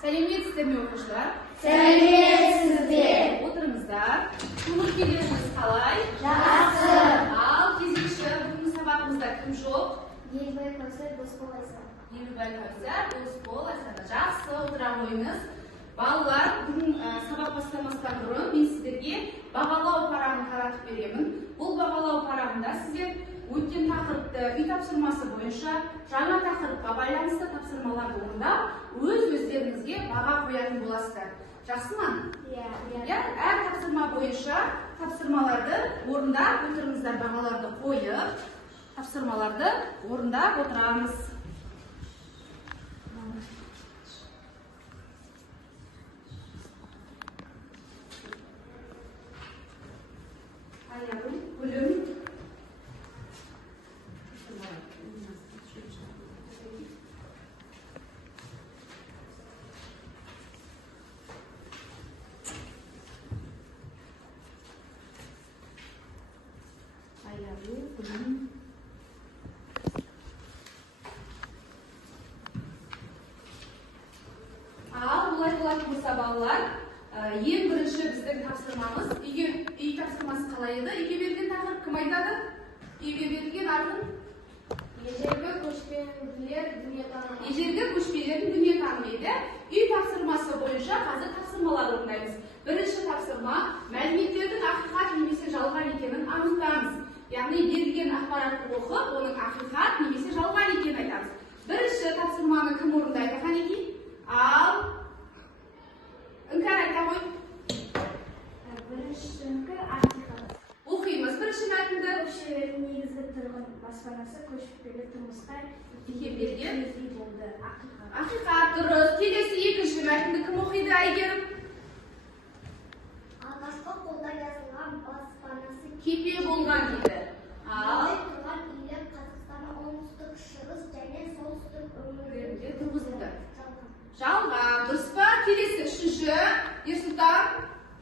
Сәлеметсіздер ме оқушылар? Сәлеметсіздер. Отырыңыздар. Көңіл күйлеріңіз қалай? Жақсы. Ал кезекші бүгінгі сабағымызда кім жоқ? Елбай Қойсай Босқол Айсана. Елбай Қойсай Босқол Айсана. Жақсы, отыра қойыңыз. Балалар, бүгін сабақ бастамастан бұрын мен сіздерге бағалау парағын таратып беремін. Бұл бағалау парағында сіздер өткен тақырыпты үй тапсырмасы бойынша жаңа тақырыпқа байланысты тапсырмаларды орындап, өз-өздеріңізге баға қоятын боласыздар. Жақсы ма? Иә. Әр тапсырма бойынша тапсырмаларды орындап отырыңыздар, бағаларды қойып, тапсырмаларды орындап отырамыз. Аяғым, гүлім. Аяғым, гүлім. Ал, олай болатын болса балалар, ең бірінші біздің тапсырмамыз, үй тапсырмасы қалай еді? Үйге берген тақырып кім айтады? Үйге берген атын? Ежелгі көшпелілер дүниетанымы. Ежелгі көшпелілердің дүниетанымы. Үй тапсырмасы бойынша қазір тапсырмалар орындаймыз. Бірінші тапсырма мәліметтердің ақиқат немесе жалған екенін анықтаңыз. Яғни берілген ақпаратты оқып, оның ақиқат немесе жалған екенін айтамыз. Бірінші тапсырманы кім орындайды, Қанеки? Ал Іңкәр айта қой. Біріншінікі ақиқат. Оқимыз бірінші мәтінді. Көшпелілердің негізгі тұрғын баспанасы көшпелі тұрмысқа берген үй болды. Ақиқат. Ақиқат дұрыс. Келесі екінші мәтінді кім оқиды, Әйгерім? Алғашқы қолда жазылған баспанасы Кепе болған дейді. Ал тұрған үйлер Қазақстанның оңтүстік, шығыс және солтүстік өңірлерінде тұрғызылды. Жалған. Дұрыс па? Келесі үшінші. Ерсұлтан.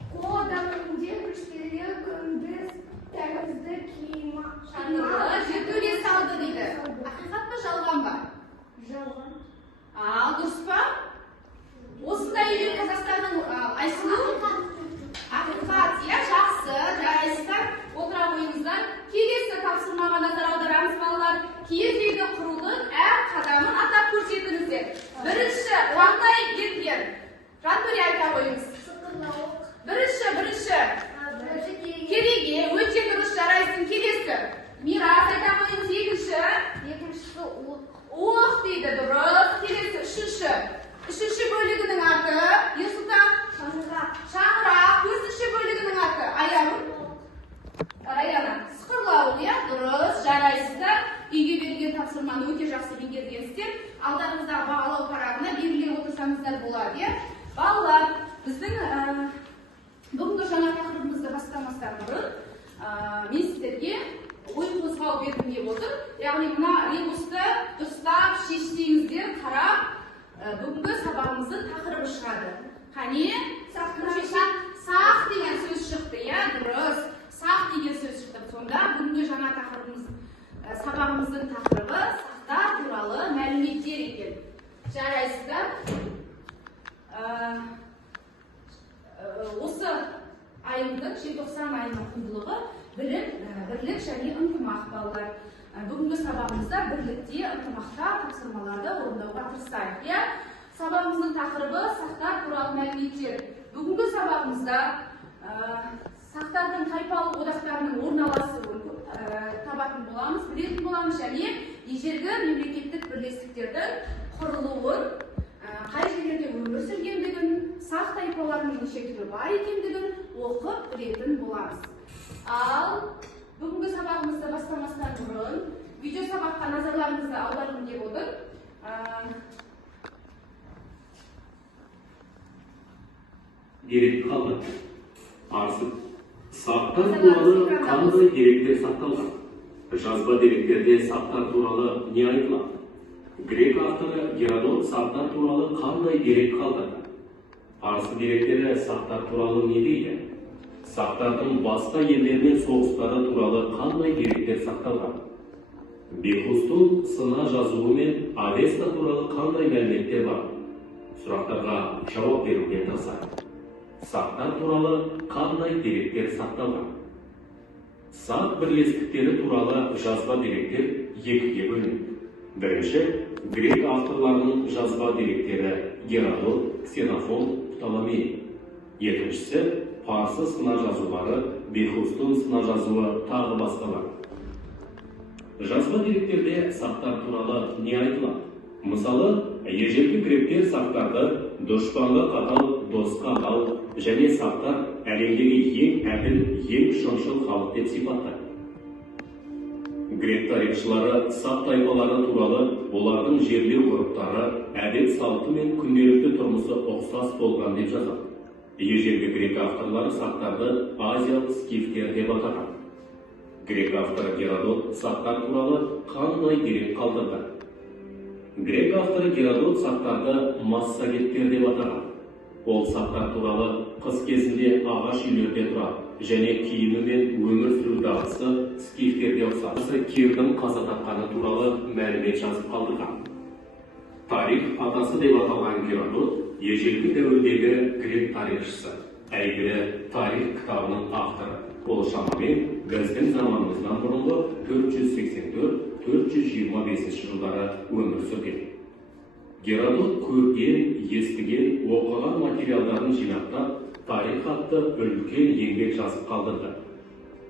Қолданымде көшпелілер күндіз тәрізді киім Жертөле салды дейді. Ақиқат па, жалған ба? Жалған. Ал дұрыс па? Осындай үйлер Қазақстанның Айсұлу? Ақиқат, иә, жақсы, жарайсыздар. Отыра қойыңыздар. Келесі тапсырмаға назар аударамыз, балалар. Киіз үйді құрудың әр қадамын атап көрсетіңіздер. Бірінші, қандай екен? Жантөре айта қойыңыз. Сықырлауық. Бірінші. Кереге, өте дұрыс, жарайсың. Келесі. Мирас айта қойыңыз. Екіншісі оқ. Оқ дейді, дұрыс. Келесі, үшінші бөлігінің аты. Ерсұлтан. Шаңырақ. Төртінші бөлігінің аты. Аяна. Сықырлауық, иә, дұрыс, жарайсыздар. Үйге берілген тапсырманы өте жақсы меңгергенсіздер. Алдарыңыздағы бағалау парағына беріле отырсаңыздар болады, иә. Балалар, біздің бүгінгі жаңа тақырыбымызды бастамастан бұрын мен сіздерге ой қозғау бергім келіп отыр. Яғни мына ребусты дұрыстап шешсеңіздер қарап, бүгінгі сабағымыздың тақырыбы шығады. Қане? Сақ деген сөз шықты, иә, дұрыс. Сақ деген сөз шықты. Сонда бүгінгі жаңа сабағымыздың тақырыбы сақтар туралы мәліметтер екен. Жарайсыздар. Осы айымдың, желтоқсан айының құндылығы бірлік және ынтымақ, балалар. Бүгінгі сабағымызда бірлікте, ынтымақта тапсырмаларды орындауға тырысайық, иә? Сабағымыздың тақырыбы сақтар туралы мәліметтер. Бүгінгі сабағымызда сақтардың тайпалық одақтарының орналасуын табатын боламыз, білетін боламыз және ежелгі мемлекеттік бірлестіктердің құрылуын, қай жерлерде өмір сүргендігін, сақ тайпаларының неше түрі бар екендігін оқып білетін боламыз. Ал бүгінгі сабағымызды бастамастан бұрын видео сабаққа назарларыңызды аударғым келіп отыр. Дерек қалды. Арсып, сақтар туралы қандай деректер сақталған? Жазба деректерде сақтар туралы не айтылады? Грек авторы Геродот сақтар туралы қандай дерек қалдырды? Парсы деректері сақтар туралы не дейді? Сақтардың басқа елдермен соғыстары туралы қандай деректер сақталған? Бехустун сына жазуы мен Авеста туралы қандай мәліметтер бар? Сұрақтарға жауап беруге тырысады. Сақтар туралы қандай деректер сақталған? Сақ бірлестіктері туралы жазба деректер екіге бөлінеді. Бірінші, грек авторларының жазба деректері Геродот, Ксенофон, Птоломей. Екіншісі, парсы сына жазулары, Бехустун сына жазуы тағы басқалар. Жазба деректерде сақтар туралы не айтылады? Мысалы, ежелгі гректер сақтарды дұшпанға қатал, досқа адал және сақтар әлемдегі ең әділ, ең шыншыл халық деп сипаттайды. Грек тарихшылары сақ тайпалары туралы олардың жерлеу ғұрыптары, әдет салты мен күнделікті тұрмысы ұқсас болған деп жазады. Ежелгі грек авторлары сақтарды азиялық скифтер деп атаған. Грек авторы Геродот сақтар туралы қандай дерек қалдырды? Грек авторы Геродот сақтарды массагеттер деп атаған. Ол сақтар туралы қыс кезінде ағаш үйлерде тұрады және киімі мен өмір сүру дағдысы скифтерге ұқсас. Кирдің қаза тапқаны туралы мәлімет жазып қалдырған. Тарих атасы деп аталған Геродот ежелгі дәуірдегі грек тарихшысы, әйгілі тарих кітабының авторы. Ол шамамен біздің заманымыздан бұрынғы 484-425 жылдары өмір сүрген. Геродот көрген, естіген, оқыған материалдарын жинақтап, тарих атты үлкен еңбек жазып қалдырды.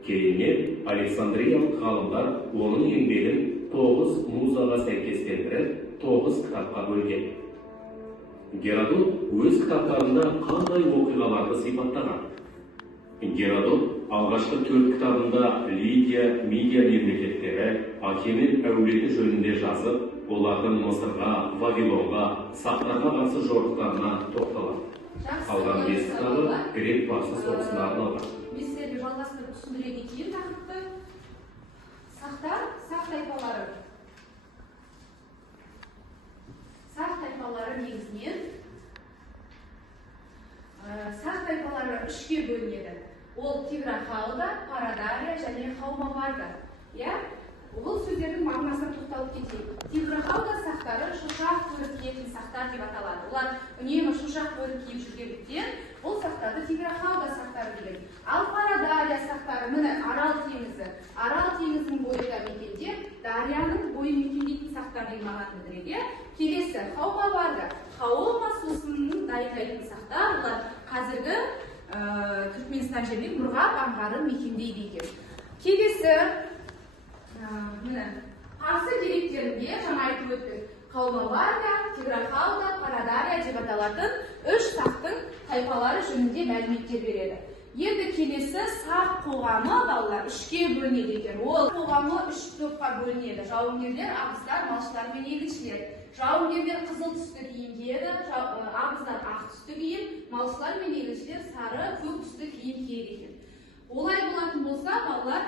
Кейіннен Александриялық ғалымдар оның еңбегін 9 музаға сәйкестендіріп, 9 кітапқа бөлген. Геродот өз кітаптарында қандай оқиғаларды сипаттаған? Геродот алғашқы 4 кітабында Лидия, Мидия мемлекеттері, Ахемен әулеті жөнінде жазып, олардың Мысырға, Вавилонға, сақтарға қарсы жорықтарына тоқталады. Қалған 5 кітабы грек парсы соғысына арналған. Мен сіздерге жалғастырып түсіндіре кетейін тақырыпты. Сақтар, сақ тайпалары. Сақ тайпалары негізінен сақ тайпалары 3-ке бөлінеді. Ол Тиграхауда, Парадария және Хаумаварда. Бұл сөздердің мағынасына тоқталып кетейік. Тиграхауда сақтары шошақ көріп киетін сақтар деп аталады. Олар үнемі шошақ көріп киіп жүргендіктен бұл сақтарды Тиграхауда сақтары деген. Ал Парадария сақтары міне Арал теңізі. Арал теңізінің бойында мекендеп, Дарияның бойын мекендейтін сақтар деген мағынаны білдіреді. Келесі Хаумаварда. Хаума сусынын дайындайтын сақтар. Олар қазіргі Түркменстан жерінің Мұрғап аңғарын мекендейді екен. Келесі парсы деректерінде жаңа айтып өттік. Хаумаварда, Тиграхауда, Парадария деп аталатын 3 сақтың тайпалары жөнінде мәліметтер береді. Енді келесі сақ қоғамы балалар 3-ке бөлінеді екен. Ол қоғамы 3 топқа бөлінеді. Жауынгерлер, абыздар, малшылар мен егіншілер. Жауынгерлер қызыл түсті киім киеді, абыздар ақ түсті киім, малшылар мен егіншілер сары, көк түсті киім киеді екен. Олай болатын болса, балалар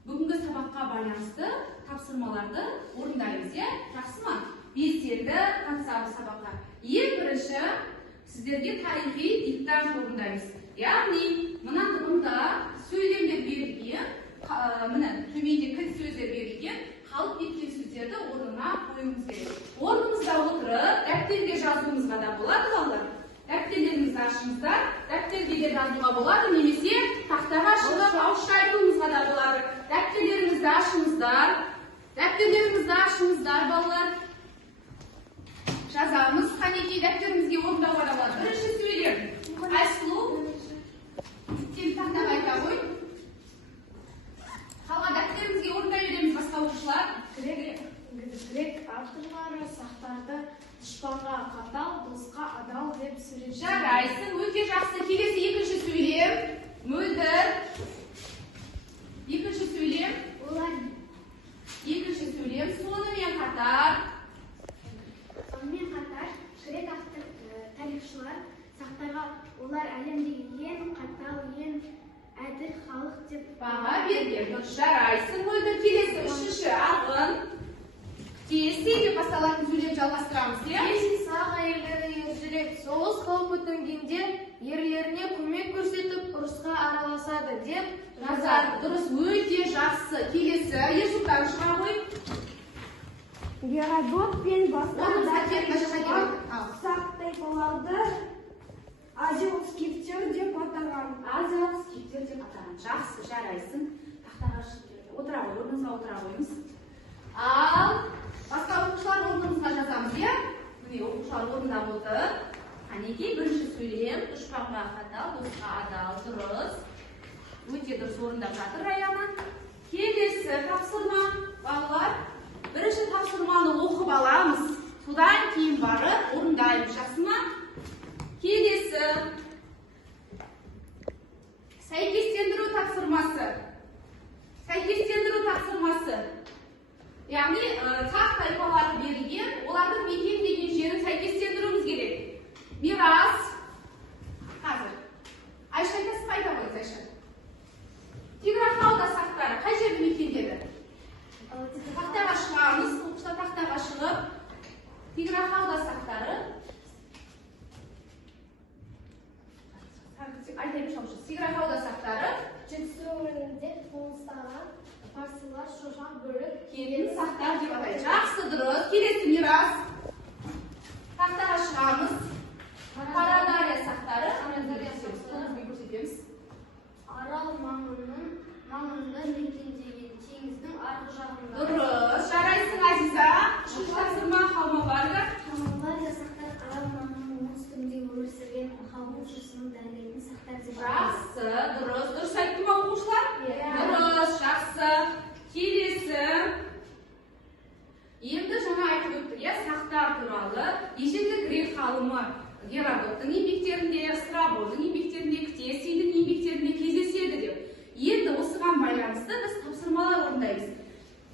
бүгінгі сабаққа байланысты тапсырмаларды орындаймыз, жақсы ма? Белсенді қатысамыз сабаққа. Ең бірінші сіздерге тарихи диктант орындаймыз. Яғни, мұнда сөйлемдер берілген, төменде кілт сөздер берілген, қалып кеткен сөздерді орнына қоюымыз керек. Орнымызда отырып, дәптерге жазуымызға да болады, балалар. Дәптерлеріңізді ашыңыздар, дәптерге де жазуға болады, немесе тақтаға шығып ауызша айтуымызға да болады. Дәптерлеріңізді ашыңыздар, балалар. Жазамыз, қанекей дәптерімізге орындауға да болады. Бірінші сөйлем. Айсұлу, сен тақтаға айта ғой. Қалған дәптерімізге орындай береміз басқа оқушылар. Грек авторлары сақтарды дұшпанға қатал, досқа адал деп сурет. Жарайсың, өте жақсы. Келесі екінші сөйлем. Мөлдір. Екінші сөйлем. Сонымен қатар, грек тарихшылар сақтарға олар әлемдегі ең қатал, ең әділ халық деп баға берген. Жарайсың, мөлдір. Келесі үшінші ағын. Тиесте деп басталатын сөйлем жалғастырамыз, сақ әйелдері ержүрек, соғыс қаупі төнгенде ерлеріне көмек көрсетіп, ұрысқа араласады деп жазады. Дұрыс, өте жақсы. Келесі, ержұқтан шыға ғой. Геродот пен басқа сақ тайпаларды азиялық скифтер деп атаған. Азиялық скифтер деп атаған. Жақсы, жарайсың. Тақтаға отыра ғой, орныңызға отыра қойыңыз. Ал басқа оқушылар орнымызға жазамыз, иә? Міне оқушылар орнында отыр. Қанекей, бірінші сөйлем, ұшпаққа қатал, досқа адал, дұрыс. Өте дұрыс орындап жатыр Раяна. Келесі тапсырма, балалар. Бірінші тапсырманы оқып аламыз. Содан кейін барып орындаймыз, жақсы ма? Келесі сәйкестендіру тапсырмасы. Сәйкестендіру тапсырмасы. Яғни сақ тайпалары берілген, олардың мекендеген жерін сәйкестендіруіміз керек. Мирас. Қазір. Айша айтасыз, қайда қойыңыз, Айша? Тиграхауда сақтары қай жерде мекендеді? Тақтаға шығамыз, оқушылар тақтаға шығып, Тиграхауда сақтары. Айтайын шамшы, Тиграхауда сақтары. Жетісу өңірінде қоныстаған парсылар шошақ бөлік Келін сақтар деп атайды. Жақсы, дұрыс. Келесі Мирас. Тақтаға шығамыз. Парадария сақтары. Көрсетеміз. Арал маңында мекендеген теңіздің арғы жағында. Дұрыс. Жарайсың, Азиза. Үшінші тапсырма Халмаварда. Халмаварда сақтар арал маңының оңтүстігінде өмір сүрген халық жұртының дәлелетін сақтар деп Жақсы, дұрыс. Дұрыс айтты ма оқушылар? Дұрыс, жақсы. Келесі. Енді жаңа айтып өттік, иә, сақтар туралы ежелгі грек ғалымы Геродоттың еңбектерінде, Страбонның еңбектерінде, Ктесийдің еңбектерінде кездеседі деп. Енді осыған байланысты біз тапсырмалар орындаймыз.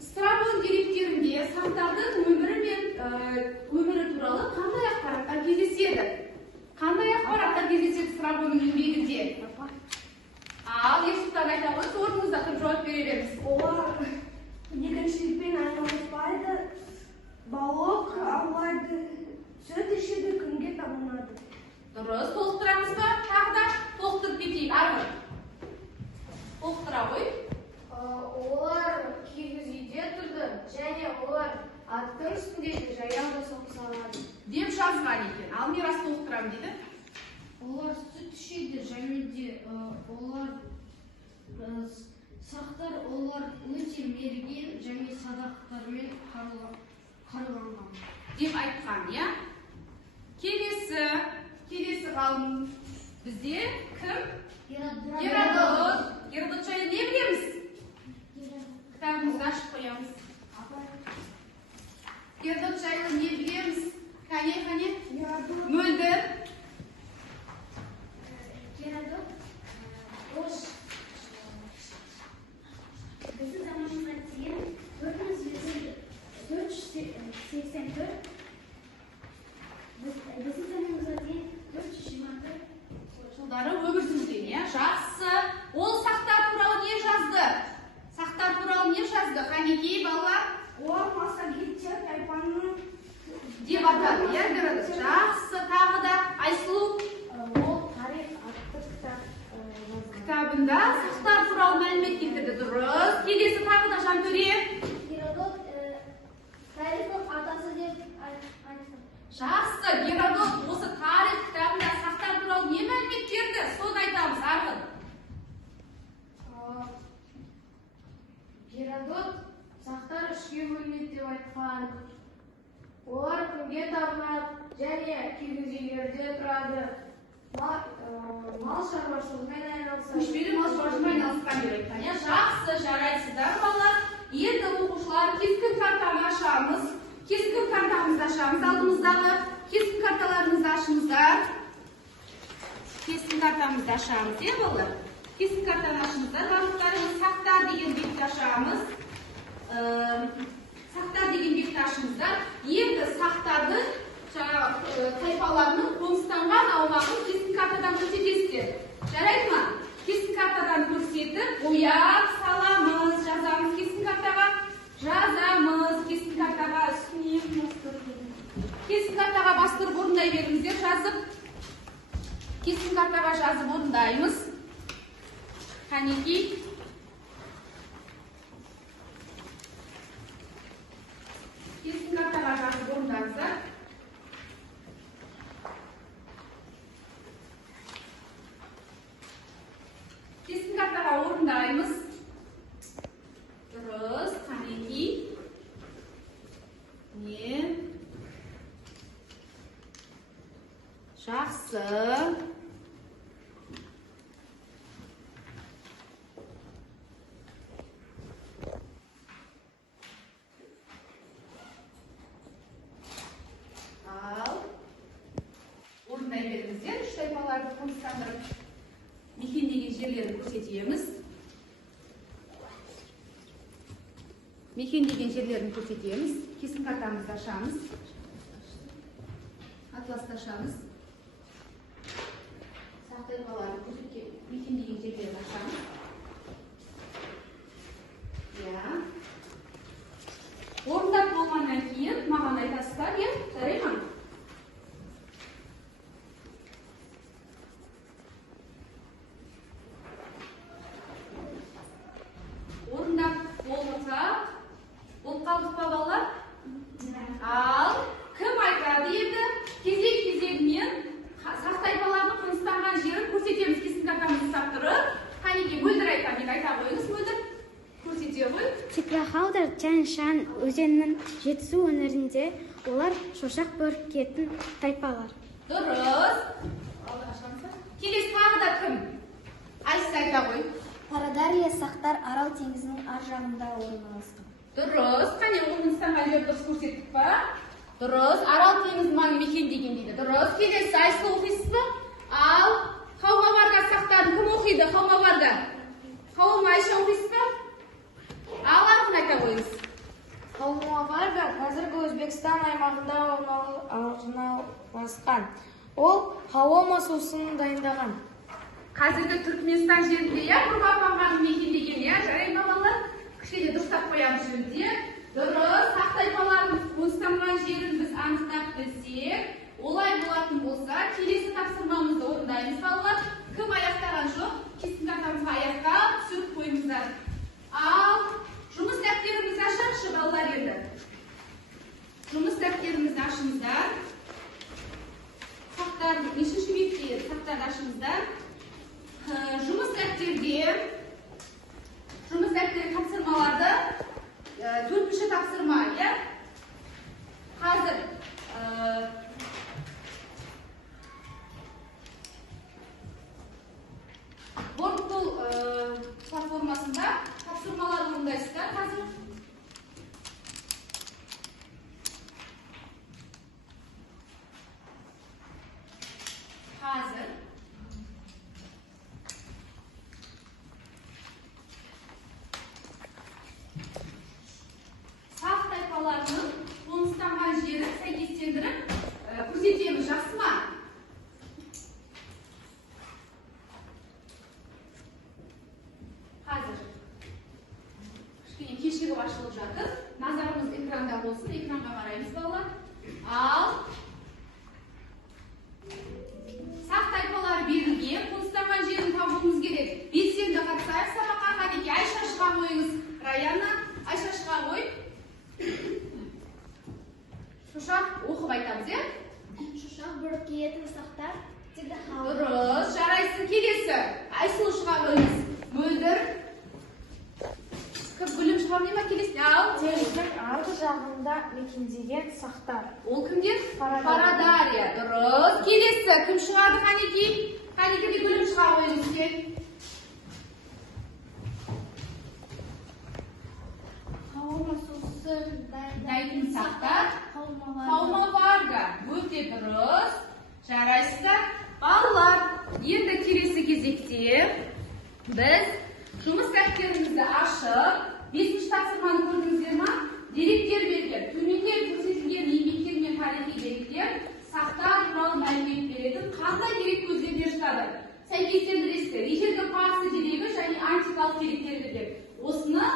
Страбон деректерінде сақтардың өмірі туралы қандай ақпараттар кездеседі? Қандай ақпараттар кездеседі Страбонның еңбегінде? Ал, ешқандай айта қойыңыз, орныңызда тұрып жауап бере беріңіз. Олар егіншілікпен айналыспайды, балық аулайды, сүт ішеді, күнге табынады. Дұрыс, толықтырамыз ба? Тағы да толықтырып кетейік. Арғы. Толықтыра ғой. Олар кигіз үйде тұрды, және олар аттың үстінде жаяу да соғыса алады деп жазған екен. Ал Мирас толықтырам дейді. Олар сүт ішеді, және де олар сақтар олар өте мерген және садақтармен қаруланған деп айтқан, иә? Келесі ғалым бізде кім? Геродот. Геродот жайлы не білеміз? Кітабымызды ашып қоямыз. Геродот жайлы не білеміз? Қане? Мөлдір. Геродот біздің заманымызға дейін 484 жылдары өмір сүрген, иә? Жақсы. Ол сақтар туралы не жазды? Қанекей, балалар? Олар массагеттер тайпаның деп атады, иә, Геродот? Жақсы. Тағы да Айсұлу ол тарих атты кітабында сақтар туралы мәлімет келтірді. Дұрыс. Келесі тағы да Жантөре. Геродот тарихтың атасы деп айтты. Жақсы. Геродот осы тарих кітабында сақтар туралы не мәлімет берді? Соны айтамыз, арғын. Геродот сақтар үшке бөлінеді деп айтқан. Олар күнге табынады және кигіз үйлерде тұрады. Мал шаруашылығымен айналысады. Көшпелі мал шаруашылығымен айналысқан деп айтқан, иә? Жақсы, жарайсыздар, балалар. Енді оқушылар кескін картаны ашамыз. Кескін картамызды ашамыз. Алдымыздағы кескін карталарымызды ашыңыздар. Кескін картамызды ашамыз, иә, балалар? Кескін картаны ашыңыздар. Барлықтарыңыз сақтар деген бетті ашамыз. Сақтар деген бетті ашыңыздар. Енді сақтардың тайпаларының қоныстанған аумағын кескін картадан көрсетесіздер. Жарайды ма? Кескін картадан көрсетіп, бояп саламыз, жазамыз кескін картаға. Кескін картаға үстіне кескін картаға бастырып орындай беріңіздер, жазып. Кескін картаға жазып орындаймыз. Қанекей. Кескін Жақсы. Ал. Орындай беріңіздер. Үш тайпаларды қоныстандырып мекендеген жерлерін көрсетеміз. Мекендеген жерлерін көрсетеміз. Кесім картамызды ашамыз. Атласты ашамыз. Тайпаларды көрсеткен мекендеген жерлерін ашамыз. Орындап болғаннан кейін маған айтасыздар, жарай ма? Орындап болса, болып қалдық па балалар? Ал кім айтады еді? Кезек-кезегімен сақ тайпалардың қоныстанған жерін көрсетеміз. Кесім картамызды ұстап тұрып. Қанеке, мөлдір айтамын, айта қойыңыз, мөлдір. Көрсете ғой. Теплохалдар Тянь-Шань өзенінің жетісу өңірінде олар шошақ бөркетін тайпалар. Дұрыс. Келесі тағы да кім? Айсыз айта ғой. Тарадария сақтар Арал теңізінің ар жағында орналасқан. Дұрыс. Қане қоныстанған жер дұрыс көрсеттік па? Дұрыс. Арал теңіз маңы мекендеген дейді. Дұрыс. Келесі Айсыз оқисыз ба? Ал Хаумаварга сақтарын кім оқиды? Хаумаварга. Хаума Айша оқисыз ба? Ал атын айта қойыңыз. Хаумаварга қазіргі Өзбекстан аймағында орналасқан. Ол Хаума сусын дайындаған. Қазіргі Түркменстан жерінде, Құрбан-Маманың мекендеген, жарай ма балалар? Кішкене дұрыстап қоямыз жөнде. Дұрыс, сақ тайпалардың қоныстанған жерін біз анықтап білсек, олай болатын болса, келесі тапсырмамызды орындаймыз балалар. Кім аяқтаған жоқ? Кесім картамызға аяққа түсіріп қойыңыздар. Ал жұмыс дәптерімізді ашаршы балалар енді. Жұмыс дәптерімізді ашыңыздар. Сақтар, нешінші бетте сақтарды ашыңыздар. Жұмыс дәптері тапсырмаларды төртінші тапсырма, қазір Wordpool платформасында тапсырмалар орындайсыздар қазір. Сақ тайпаларының қоныстанған жерін сәйкестендіріп көрсетеміз, жақсы ма? Қазір кішкене кешігіп ашылып жатыр. Назарымыз экранда болсын, экранға қараймыз балалар. Ал сақ тайпалар берілген, қоныстанған жерін табуымыз керек. Белсенді қатысайық сабаққа. Қанеке, Айша шыға қойыңыз. Раяна, Айша шыға қой. Шошақ оқып айтамыз, Шошақ бөркетін сақтар Дұрыс, жарайсың. Келесі. Айсұлу шыға қойыңыз. Мөлдір. Гүлім шыға қойма келесі. Ал. Теңіздің арғы жағында мекендеген сақтар. Ол кімдер? Тарадария. Дұрыс. Келесі. Кім шығады Қанеке? Қанекеде гүлім шыға қойыңыз. Хаума сусын Дайын сақтар. Хаумаварга. Өте дұрыс. Жарайсыздар. Балалар, енді келесі кезекте біз жұмыс дәптерімізді ашып, 5-ші тапсырманы көрдіңіздер ма? Деректер берген. Төменде көрсетілген еңбектер мен тарихи деректер сақтар туралы мәлімет беретін қандай дерек көздеріне жатады? Сәйкестендіресіздер. Ежелгі парсы дерегі және антикалық деректер берген. Осыны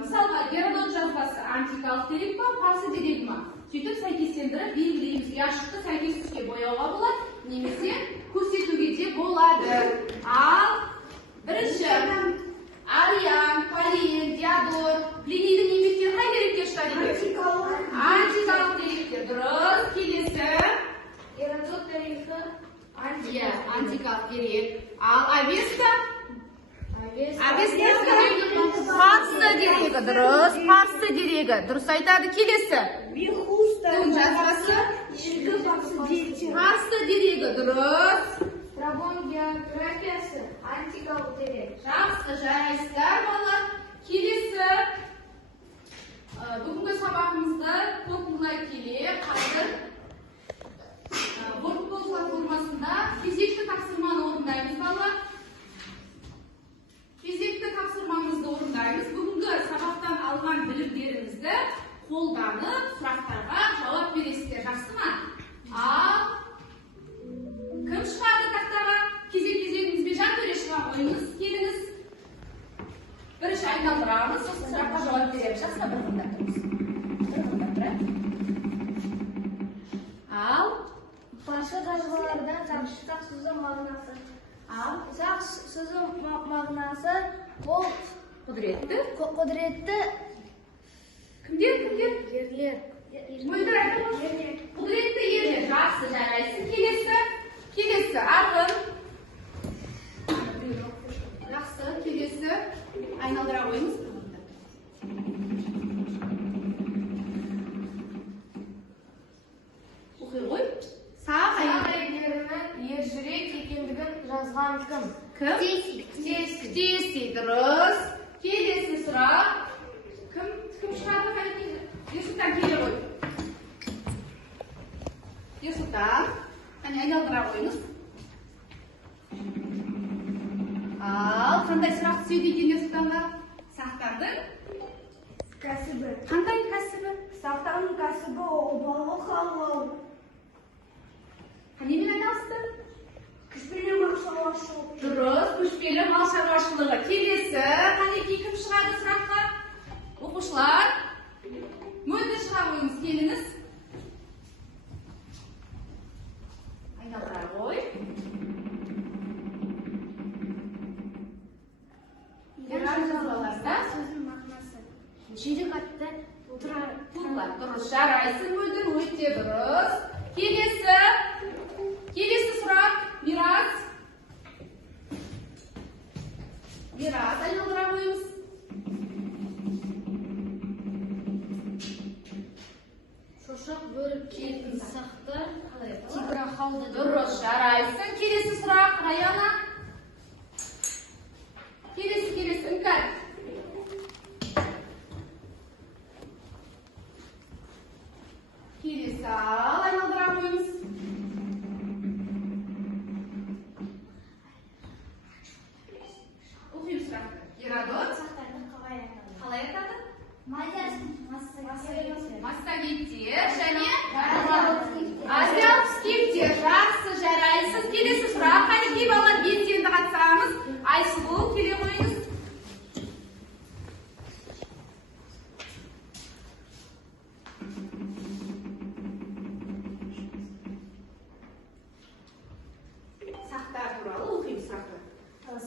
мысалға Геродот жазбасы антикалық дерек па, парсы дерегі ма? Сөйтіп сәйкестендіріп белгілейміз. Яшықты сәйкес түске бояуға болады, немесе көрсетуге де болады. Ал бірінші Ариан, Полин, Диодор, Плинийдің еңбектері қай деректер жатады? Антикалық деректер. Дұрыс. Келесі Геродот тарихы антикалық дерек. Ал Авеста? Парсы дерегі. Дұрыс. Парсы дерегі. Дұрыс айтады. Келесі жазбасы ішкі бақсы деректер. Қарсы дерегі дұрыс. Страбон географиясы антикалық дерек. Жақсы, жарайсыздар балалар. Келесі бүгінгі сабағымызды қорытындылай келе қазір WordPress платформасында кезекті тапсырманы орындаймыз балалар. Кезекті тапсырмамызды орындаймыз. Бүгінгі сабақтан алған білімдеріңізді қолданып сұрақтарға жауап бересіздер. Жақсы ма? Ал кім шығады тақтаға? Кезек-кезегімізбен жантөре шыға қойыңыз, келіңіз. Бірінші айналдырамыз, сосын сұраққа жауап береміз. Жақсы ма? Бір қымдап тұрыңыз. Ал Парсы жазбалардан тапшықтақ сөзі мағынасы. Сақ сөзі мағынасы ол құдіретті. құдіретті Кімдер? ерлер. Мөлдір айтыңыз. Құдіретті ерлер. Жақсы, жарайсың. Келесі. Арғын. Жақсы, келесі. Айналдыра қойыңыз. Оқи ғой. Сақ Айлерінің ержүрек екендігін жазған кім? Кім? Тести. Дұрыс. Келесі сұрақ. Кім шығады? Ерсұлтан келе ғой. Ерсұлтан. Қане айналдыра қойыңыз. Ал қандай сұрақ түседі екен Ерсұлтанға? Сақтардың Кәсібі. қандай кәсібі? Сақтардың кәсібі ол балық аулау. Немен айналысты? Көшпелі мал шаруашылығы. Дұрыс, көшпелі мал шаруашылығы. Келесі, қанекей кім шығады сұраққа? Оқушылар, мөлдір шыға қойыңыз, келіңіз. Айналдыра қой. Сөздің мағынасы. Жүйрік атты Турлар, дұрыс, жарайсың мөлдір, өте дұрыс. Келесі сұрақ, Мирас. Айналдыра қойыңыз. Шошақ бөліп келетін сақтар қалай? тиграхалды. Дұрыс, жарайсың. Келесі сұрақ, Раяна. Келесі, Үңкәр. Келесі, ал, айналдыра қойыңыз. Оқимыз сұрақты. Геродот. Сақтарды Қалай атады? массагеттер және азиялық скифтер. Жақсы, жарайсыз. Келесі сұрақ. Қанекей балалар белсенді қатысамыз. Айсұлу, келе қойыңыз. Сақтар туралы оқимыз сұрақты.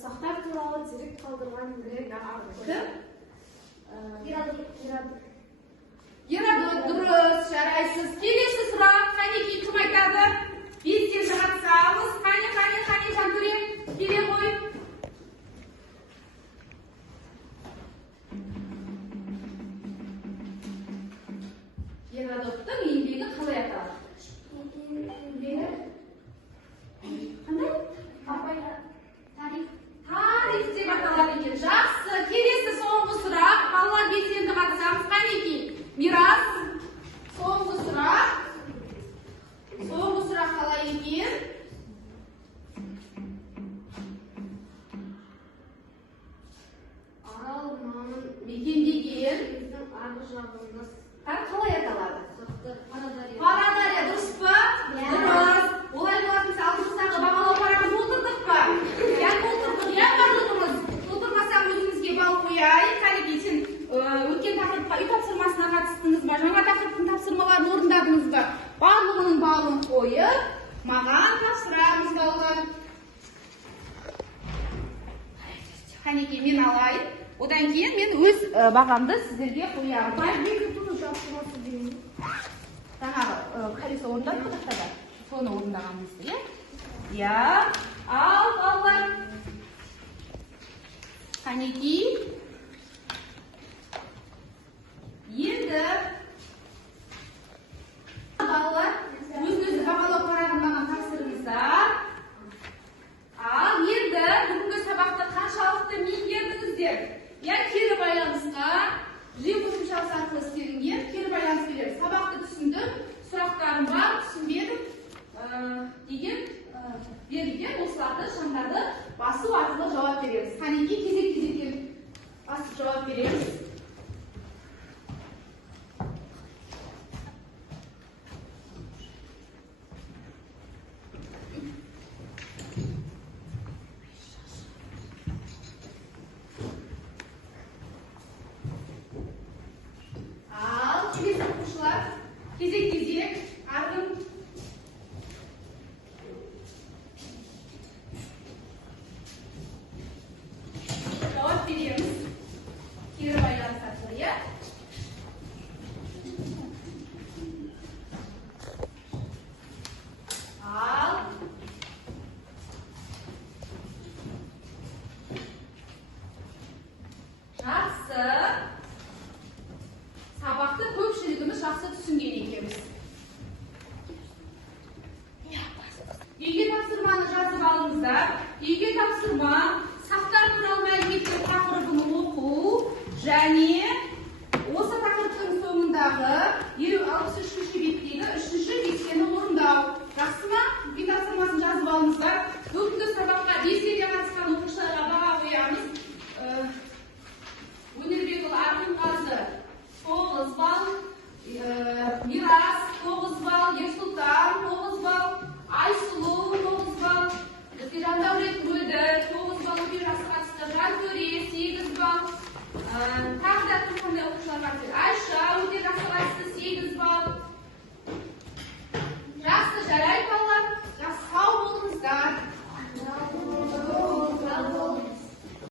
Сақтар туралы дерек қалдырған грек авторы. Кім? Геродот. Дұрыс, жарайсыз. Келесі сұрақ. Қанекей кім айтады? Белсенді қатысамыз. Қане, жантөре, келе ғой. Геродоттың еңбегі қалай аталады? Қандай? Тарих деп аталады екен. Жақсы. Келесі соңғы сұрақ. Балалар белсенді қатысамыз. Қанекей? Мирас. Соңғы сұрақ қалай екен? Арал маңын Мекендеген біздің арғы жағымыз. қалай аталады? Сақтар Парадария. Парадария, дұрыс па? Дұрыс. Олай болатын алдымыздағы бағалау парамыз отырдық па? Отырдық, барлығымыз. Отырмасақ өзімізге бал қояйық. Қанекей, сен өткен тақырыпқа үй тапсырмасына қатыстыңыз ба? Жаңа тақырыптың тапсырмаларын орындадыңыз ба? Барлығының балын қойып, маған тапсырамыз балалар. Қанекей, мен алайын. Одан кейін мен өз бағамды сіздерге қоямын. Жаңағы колесо орындадық қой тақтада. Соны орындағанымызды, иә? Иә. Ал, балалар. Қанекей. Енді балалар болады. Шамдарды басу арқылы жауап береміз. Қанекей кезек-кезектен басып жауап береміз. Ал келесі оқушылар кезек-кезек арғын жауап береміз. Кері байланыс арқылы, иә? Ал жақсы. Сабақты көпшілігіміз жақсы түсінген екенбіз. Үйге тапсырманы жазып алыңыздар. Үйге тапсырма сақтар туралы мәліметтер тақырыбын оқу және осы тақырыптың соңындағы 63